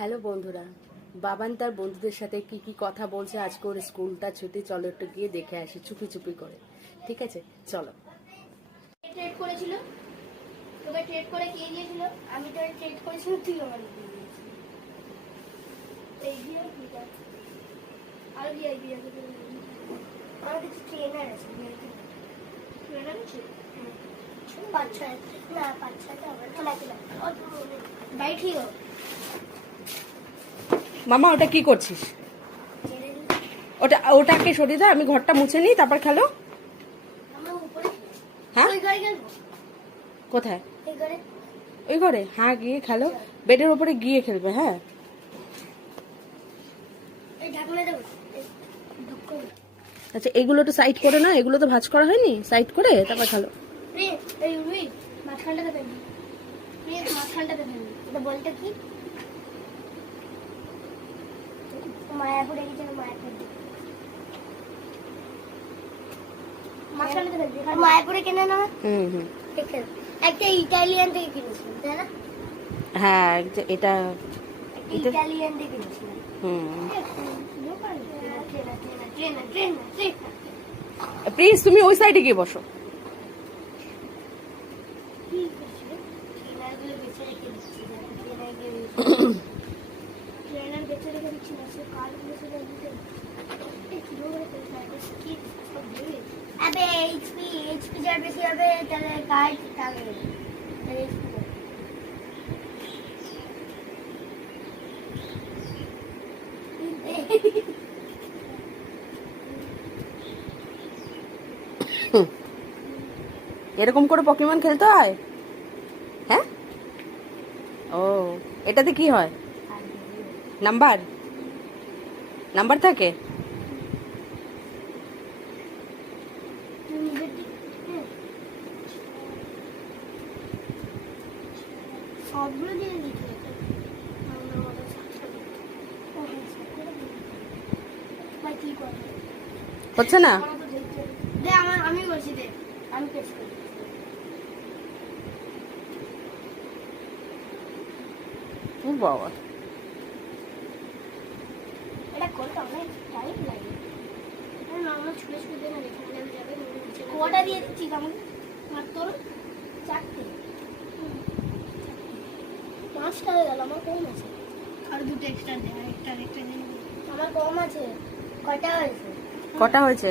Hello বন্ধুরা, বাবান তার বন্ধুদের সাথে কি কি কথা বলছে আজকে ওর স্কুলটা ছুটি। চলো একটু গিয়ে দেখে আসি চুপি চুপি করে। ঠিক আছে, চলো। ট্রেড করেছিল, তোকে ট্রেড করে কে দিয়েছিল? আমি তো ট্রেড করেছিল, তুই আমার দিয়ে দিয়েছিস। এই দিয়ে কিটা আর দিয়ে দিয়ে আমার কিছু ট্রেনার আছে, ট্রেনার আছে পাঁচ ছয়, না পাঁচ ছয়টা হবে না, ভাই ঠিক আছে। মামা ওটা কি করছিস? ওটাকে সরিয়ে দাও, আমি ঘরটা মুছে নিই তারপর খেলো। আমরা উপরে হ্যাঁ, ওই ঘরে গেল, কোথায়? এই ঘরে ওই ঘরে? হ্যাঁ গিয়ে খেলো, বেডের উপরে গিয়ে খেলবে। হ্যাঁ এই ঢাকনা দেবো। আচ্ছা, এগুলো তো সাইড করে না, এগুলো তো ভাঁজ করা হয়নি, সাইড করে তারপর খেলো। এই রুই মাঝখানটাতে ফেলবি, প্লিজ মাঝখানটাতে ফেলবি। এটা বলতে কি মায়াপুর এগিয়ে মায়াপুর মাঝখানটাতে ফেলবি, কারণ মায়াপুরে কেনে না। হুম। ঠিক আছে, একটা ইটালিয়ান থেকে কিনেছিলাম, তাই না? হ্যাঁ, এটা ইটালিয়ান থেকে কিনেছিলাম। প্লিজ তুমি ওই সাইডে গিয়ে বসো। अबे HP जब बेसी হবে তাহলে কাজ থাকে। এরকম করে পকিমন খেলতে হয়? হ্যাঁ, ও এটাতে কি হয়? নাম্বার নাম্বার থাকে? সবগুলো দিয়ে দিতে হচ্ছে না? দে আমি করছি, দে আমি পেস্ট করি। ও বাবা, এটা করতে অনেক টাইম লাগে। এটা নরমাল ছুঁড়ে ছুঁড়ে দিয়ে না রেখে দিলে যাবে। কটা দিয়ে দিচ্ছি কেমন? মাত্র 4টে, 5টা হয়ে গেল। আমার কম আছে, আর দুটো এক্সট্রা দে, আরেকটা দিয়ে আমার কম আছে। কটা হয়েছে? কটা হয়েছে?